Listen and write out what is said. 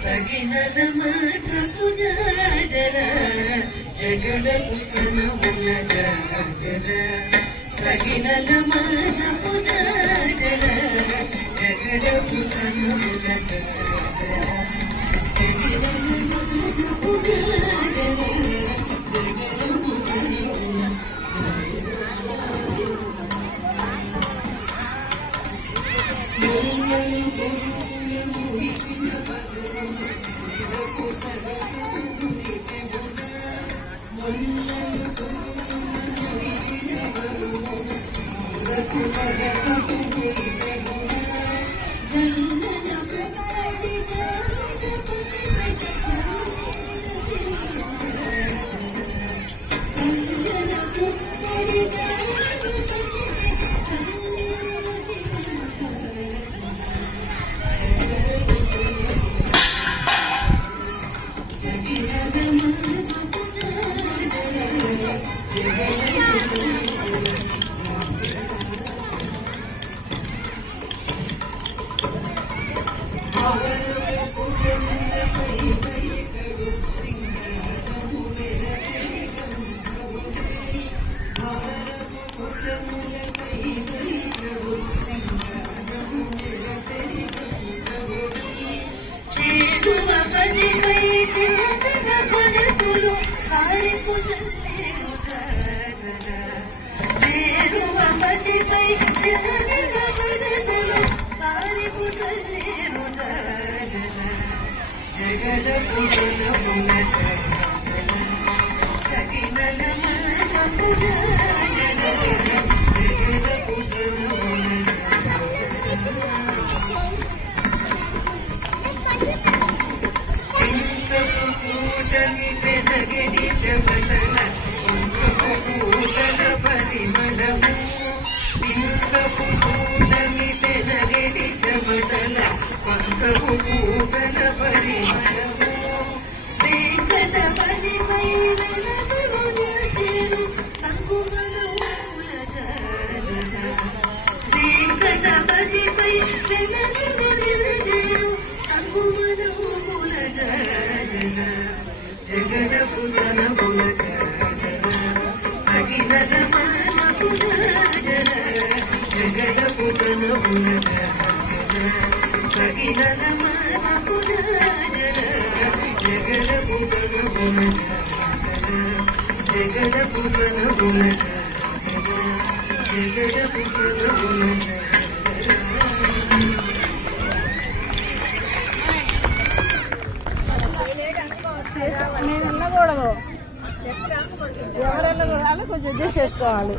సగినల మాచపు జాజర జగడపు చనముల జాజర సగినల మాచపు జాజర జగడపు చనముల జాజర సగినల మాచపు జాజర జగడపు చనముల జగడపు చనముల సగినల మాచపు జాజర జగడపు చనముల సగినల మాచపు జాజర జగడపు చనముల జగడపు చనముల జగడపు చనముల నేను వెళ్ళకూడదు ఎవరు వెళ్ళకూడదు కొంచెం అడ్జస్ట్ చేసుకోవాలి.